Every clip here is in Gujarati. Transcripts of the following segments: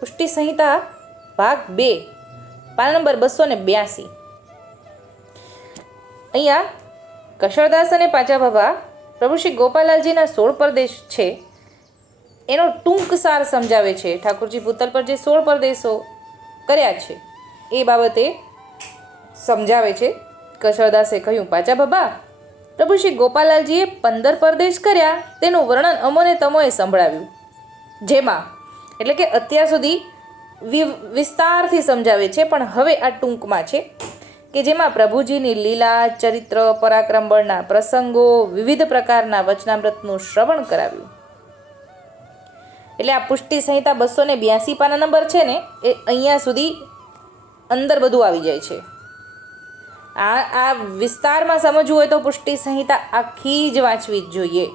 પુષ્ટિ સંહિતા ભાગ બે પાન નંબર બસો ને બ્યાસી. અહીંયા કશળદાસ અને પાચા બાબા પ્રભુ શ્રી ગોપાલાલજીના સોળ પરદેશ છે. એનો ટૂંક સાર સમજાવે છે. ઠાકોરજી ભૂતલ પર જે સોળ પરદેશો કર્યા છે, એ બાબતે સમજાવે છે. કશળદાસે કહ્યું, પાચા બાબા, પ્રભુ શ્રી ગોપાલાલજીએ પંદર પરદેશ કર્યા. તેનું વર્ણન અમોને તમોએ સંભળાવ્યું. જેમાં એટલે કે અત્યાર સુધી વિસ્તારથી સમજાવે છે, પણ હવે આ ટૂંકમાં છે કે જેમાં પ્રભુજીની લીલા, ચરિત્ર, પરાક્રમ બળના પ્રસંગો, વિવિધ પ્રકારના વચનામૃતનું શ્રવણ કરાવ્યું. એટલે આ પુષ્ટિ સંહિતા બસો ને બ્યાસી પાના નંબર છે ને, એ અહીંયા સુધી અંદર બધું આવી જાય છે. આ આ વિસ્તારમાં સમજવું હોય તો પુષ્ટિ સંહિતા આખી જ વાંચવી જ જોઈએ.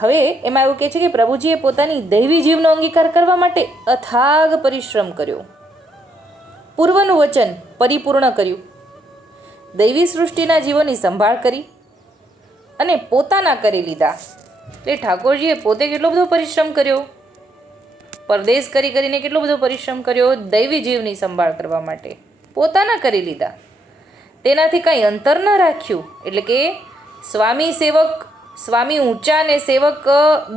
હવે એમાં એવું કહે છે કે પ્રભુજીએ પોતાની દૈવી જીવનો અંગીકાર કરવા માટે અથાગ પરિશ્રમ કર્યો. પૂર્વનું વચન પરિપૂર્ણ કર્યું. દૈવી સૃષ્ટિના જીવોની સંભાળ કરી અને પોતાના કરી લીધા. એટલે ઠાકોરજીએ પોતે કેટલો બધો પરિશ્રમ કર્યો? પરદેશ કરી કરીને કેટલો બધો પરિશ્રમ કર્યો દૈવી જીવની સંભાળ કરવા માટે? પોતાના કરી લીધા. તેનાથી કાંઈ અંતર ન રાખ્યું. એટલે કે સ્વામી સેવક સ્વામી ઊંચા ને સેવક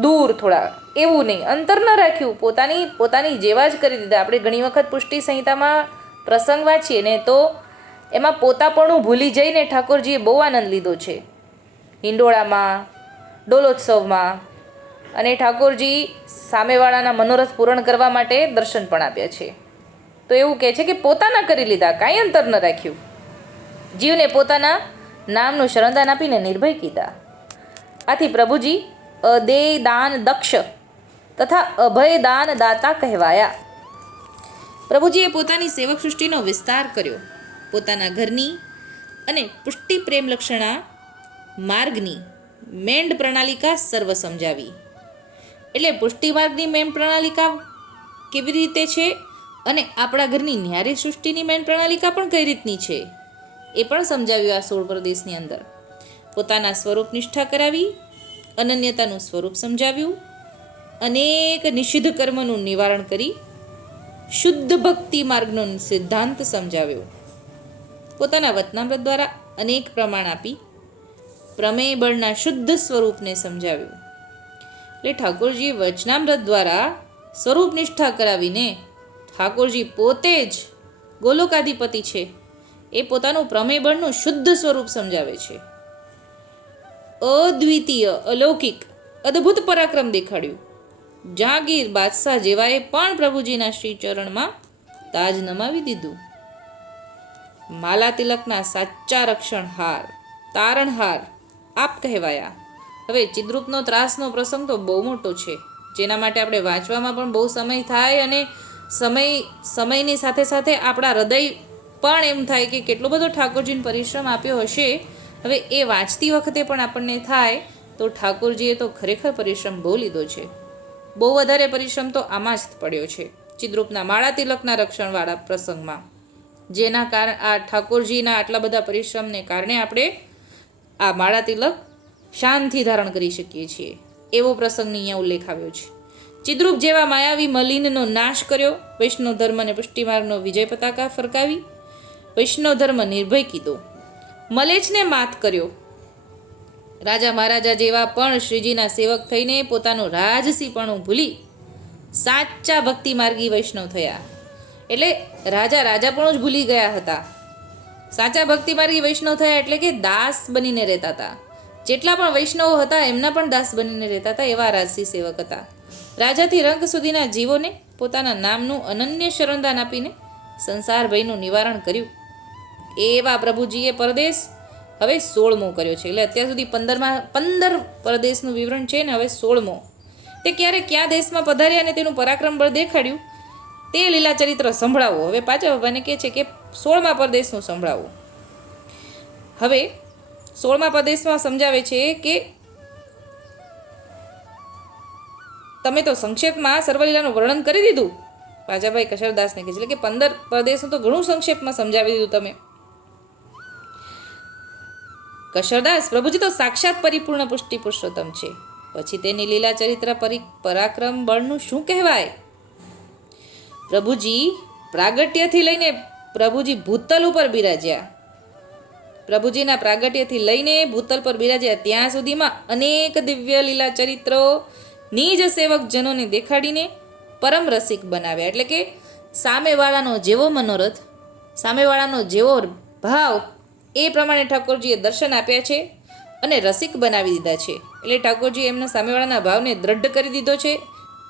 દૂર થોડા, એવું નહીં. અંતર ન રાખ્યું, પોતાની પોતાની જેવા જ કરી દીધા. આપણે ઘણી વખત પુષ્ટિ સંહિતામાં પ્રસંગ વાંચીએ ને તો એમાં પોતાપણું ભૂલી જઈને ઠાકોરજીએ બહુ આનંદ લીધો છે. હિંડોળામાં, ડોલોત્સવમાં અને ઠાકોરજી સામેવાળાના મનોરથ પૂરણ કરવા માટે દર્શન પણ આપ્યા છે. તો એવું કહે છે કે પોતાના કરી લીધા, કાંઈ અંતર ન રાખ્યું. જીવને પોતાના નામનું શરણદાન આપીને નિર્ભય કીધા. આથી પ્રભુજી અદેય દાન દક્ષ તથા અભય દાન દાતા કહેવાયા. પ્રભુજીએ પોતાની સેવક સૃષ્ટિનો વિસ્તાર કર્યો. પોતાના ઘરની અને પુષ્ટિ પ્રેમ લક્ષણા માર્ગની મેંડ પ્રણાલિકા સર્વ સમજાવી. એટલે પુષ્ટિ માર્ગની મેંડ પ્રણાલિકા કેવી રીતે છે અને આપણા ઘરની ન્યારી સૃષ્ટિની મેન પ્રણાલિકા પણ કઈ રીતની છે એ પણ સમજાવ્યું આ સોળ પ્રદેશની અંદર. પોતાના સ્વરૂપ નિષ્ઠા કરાવી, અનન્યતાનું સ્વરૂપ સમજાવ્યું, અનેક નિષિદ્ધ કર્મનું નિવારણ કરી, શુદ્ધ ભક્તિ માર્ગનો સિદ્ધાંત સમજાવ્યો. પોતાના વતનામ્રત દ્વારા અનેક પ્રમાણ આપી, પ્રમેય બળના શુદ્ધ સ્વરૂપને સમજાવ્યું. એટલે ઠાકોરજીએ વચનામૃત દ્વારા સ્વરૂપ નિષ્ઠા કરાવીને ઠાકોરજી પોતે જ ગોલોકાધિપતિ છે. એ પોતાનું પ્રમેય બળનું શુદ્ધ સ્વરૂપ સમજાવે છે. અદ્વિતીય, અલૌકિક, અદ્ભુત પરાક્રમ દેખાડ્યું. જાગીર બાદશાહ જેવાએ પણ પ્રભુજીના શ્રી ચરણમાં તાજ નમાવી દીધું. માલા તિલકના સાચા રક્ષણહાર, તારણહાર આપ કહેવાયા. હવે ચિદ્રુપનો ત્રાસનો પ્રસંગ તો બહુ મોટો છે, જેના માટે આપણે વાંચવામાં પણ બહુ સમય થાય અને સમય, સમયની સાથે સાથે આપણા હૃદય પણ એમ થાય કે કેટલો બધો ઠાકોરજીને પરિશ્રમ આપ્યો હશે હવે એ વાંચતી વખતે પણ આપણને થાય તો ઠાકોરજીએ તો ખરેખર પરિશ્રમ બહુ લીધો છે. બહુ વધારે પરિશ્રમ તો આમાં જ પડ્યો છે, ચિદ્રુપના માળા તિલકના રક્ષણવાળા પ્રસંગમાં. જેના કારણ આ ઠાકોરજીના આટલા બધા પરિશ્રમને કારણે આપણે આ માળા તિલક શાંતિ ધારણ કરી શકીએ છીએ. એવો પ્રસંગની અહીંયા ઉલ્લેખ આવ્યો છે. ચિદ્રુપ જેવા માયાવી મલિનનો નાશ કર્યો વૈષ્ણવ ધર્મ અને પુષ્ટિમાર્ગનો વિજય પતાકા ફરકાવી વૈષ્ણવ ધર્મ નિર્ભય કીધો. મલેચને માત કર્યો. રાજા મહારાજા જેવા પણ શ્રીજીના સેવક થઈને પોતાનું રાજસીપણું ભૂલી સાચા ભક્તિ માર્ગી વૈષ્ણવ થયા. એટલે રાજા રાજાપણું જ ભૂલી ગયા હતા. સાચા ભક્તિ માર્ગી વૈષ્ણવ થયા એટલે કે દાસ બનીને રહેતા હતા. જેટલા પણ વૈષ્ણવો હતા, એમના પણ દાસ બનીને રહેતા હતા એવા રાજસી સેવક હતા. રાજાથી રંગ સુધીના જીવોને પોતાના નામનું અનન્ય શરણદાન આપીને સંસાર ભયનું નિવારણ કર્યું. એવા પ્રભુજીએ પરદેશ હવે સોળમો કર્યો છે. એટલે અત્યાર સુધી પંદરમાં, પંદર પરદેશનું વિવરણ છે ને હવે સોળમો. તે ક્યારે કયા દેશમાં પધાર્યા અને તેનું પરાક્રમ બળ દેખાડ્યું, તે લીલા ચરિત્ર સંભળાવો. હવે પાછા બાબાને કહે છે કે સોળમા પરદેશનું સંભળાવો. હવે સોળમા પ્રદેશમાં સમજાવે છે કે તમે તો સંક્ષેપમાં સર્વલીલાનું વર્ણન કરી દીધું. પાજાભાઈ કશરદાસને કહે છે, એટલે કે પંદર પ્રદેશનું તો ઘણું સંક્ષેપમાં સમજાવી દીધું તમે. કશરદાસ, પ્રભુજી, તો સાક્ષાત પરિપૂર્ણ પુષ્ટિ પુરુષોત્તમ છે. પછી તેની લીલા ચરિત્ર પરી, પરાક્રમ બળનું શું કહેવાય? પ્રભુજી, પ્રાગટ્યથી લઈને પ્રભુજી ભૂતલ ઉપર બિરાજ્યા. પ્રભુજીના પ્રાગટ્યથી લઈને ભૂતલ પર બિરાજ્યા ત્યાં સુધીમાં અનેક દિવ્ય લીલા ચરિત્રો નિજ સેવકજનોને દેખાડીને પરમ રસિક બનાવ્યા. એટલે કે સામેવાળાનો જેવો મનોરથ, સામેવાળાનો જેવો ભાવ એ પ્રમાણે ઠાકોરજીએ દર્શન આપ્યા છે અને રસિક બનાવી દીધા છે. એટલે ઠાકોરજી એમના સામેવાળાના ભાવને દ્રઢ કરી દીધો છે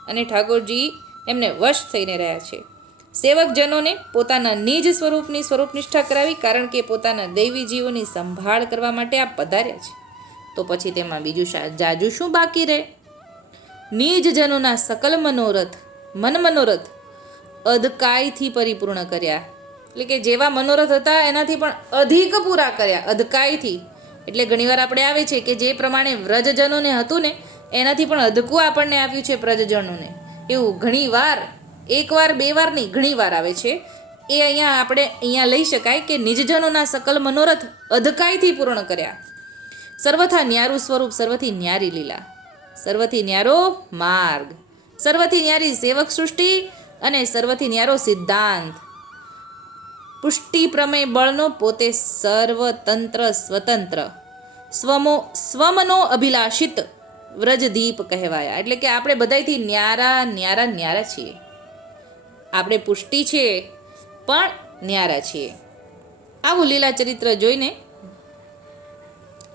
અને ઠાકોરજી એમને વશ થઈને રહ્યા છે. સેવકજનોને પોતાના નિજ સ્વરૂપની સ્વરૂપ નિષ્ઠા કરાવી કારણ કે પોતાના દૈવી જીવોની સંભાળ કરવા માટે આ પધાર્યા છે. તો પછી તેમાં બીજું જાજુ શું બાકી રહે? નિજજનોના સકલ મનોરથ, મન મનોરથ અધકાયથી પરિપૂર્ણ કર્યા. એટલે કે જેવા મનોરથ હતા, એનાથી પણ અધિક પૂરા કર્યા, અધકાઈથી. એટલે ઘણીવાર આપણે આવે છે કે જે પ્રમાણે વ્રજજનોને હતું ને, એનાથી પણ અધકું આપણને આપ્યું છે પ્રજજનોને એવું ઘણીવાર, એકવાર બે વાર નહીં, ઘણીવાર આવે છે. એ અહીંયા આપણે અહીંયા લઈ શકાય કે નિજજનોના સકલ મનોરથ અધકાઈથી પૂર્ણ કર્યા. સર્વથા ન્યારું સ્વરૂપ, સર્વથી ન્યારી લીલા. સર્વથી ન્યારો માર્ગ. સર્વથી ન્યારી સેવક સૃષ્ટિ અને સર્વથી ન્યારો સિદ્ધાંત. પુષ્ટિ પ્રમેય બળનો પોતે સર્વતંત્ર, સ્વતંત્ર. સ્વમો, સ્વમનો અભિલાષિત વ્રજદીપ કહેવાયા. એટલે કે આપણે બધાયથી ન્યારા ન્યારા ન્યારા છીએ. આપણે પુષ્ટિ છે, પણ ન્યારા છીએ. આવું લીલા ચરિત્ર જોઈને,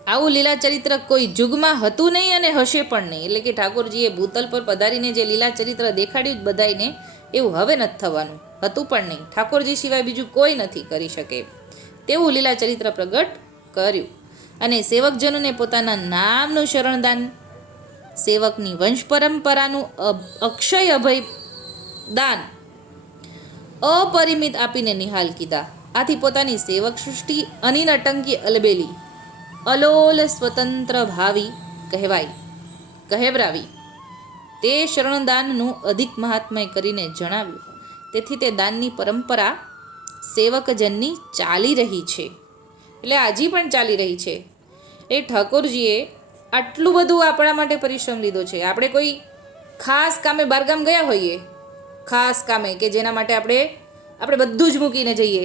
આવું લીલા ચરિત્ર કોઈ જુગમાં હતું નહીં અને હશે પણ નહીં. એટલે કે ઠાકોરજીએ ભૂતલ પર પધારીને જે લીલા ચરિત્ર દેખાડ્યું જ બધાયને, એવું હવે નથી થવાનું. હતું પણ નહીં. ઠાકોરજી સિવાય બીજું કોઈ નથી કરી શકે. તેવું લીલા ચરિત્ર પ્રગટ કર્યું. અને સેવકજનોને પોતાના નામનું શરણદાન, સેવકની વંશ પરંપરાનું અક્ષય અભય દાન અપરિમિત આપીને નિહાલ કીધા. આથી પોતાની સેવક સૃષ્ટિ અનિન અટંકી અલબેલી, અલોલ સ્વતંત્ર ભાવી કહેવાય, કહેવરાવી. તે શરણદાનનું અધિક મહાત્મય કરીને જણાવ્યું. તેથી તે દાનની પરંપરા સેવકજનની ચાલી રહી છે. એટલે હજી પણ ચાલી રહી છે. એ ઠાકોરજીએ આટલું બધું આપણા માટે પરિશ્રમ લીધો છે. આપણે કોઈ ખાસ કામે બહારગામ ગયા હોઈએ, ખાસ કામે કે જેના માટે આપણે આપણે બધું જ મૂકીને જઈએ,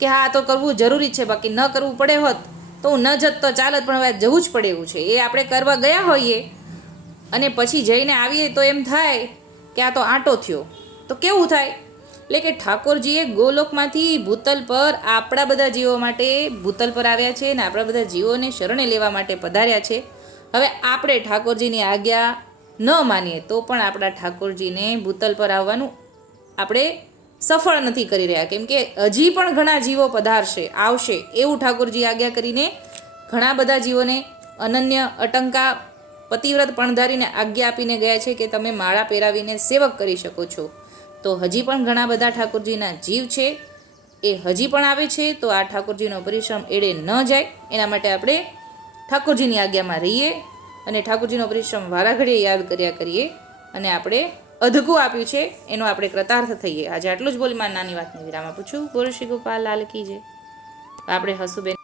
કે હા તો કરવું જરૂરી છે, બાકી ન કરવું પડે હોત તો હું ન જત તો ચાલત પણ હવે જવું જ પડે એવું છે. એ આપણે કરવા ગયા હોઈએ અને પછી જઈને આવીએ તો એમ થાય કે આ તો આંટો થયો. તો કેવું થાય? એટલે કે ઠાકોરજીએ ગોલોકમાંથી ભૂતલ પર આપણા બધા જીવો માટે ભૂતલ પર આવ્યા છે અને આપણા બધા જીવોને શરણે લેવા માટે પધાર્યા છે. હવે આપણે ઠાકોરજીની આજ્ઞા ન માનીએ તો પણ આપણા ઠાકોરજીને ભૂતલ પર આવવાનું આપણે સફળ નથી કરી રહ્યા. કેમ કે હજી પણ ઘણા જીવો પધારશે, આવશે એવું ઠાકોરજી આજ્ઞા કરીને ઘણા બધા જીવોને અનન્ય અટંકા પતિવ્રત પણધારીને આજ્ઞા આપીને ગયા છે કે તમે માળા પહેરાવીને સેવક કરી શકો છો. તો હજી પણ ઘણા બધા ઠાકોરજીના જીવ છે. એ હજી પણ આવે છે, તો આ ઠાકોરજીનો પરિશ્રમ એડે ન જાય. એના માટે આપણે ઠાકોરજીની આજ્ઞામાં રહીએ અને ઠાકોરજીનો પરિશ્રમ વારાઘડીએ યાદ કર્યા કરીએ અને આપણે અધકું આપ્યું છે, એનો આપણે કૃતાર્થ થઈએ. આજે આટલું જ બોલી, મારી નાની વાતને વિરામ આપું છું. બોલ શ્રી ગોપાલ, લાલ જય. આપણે હસુબેન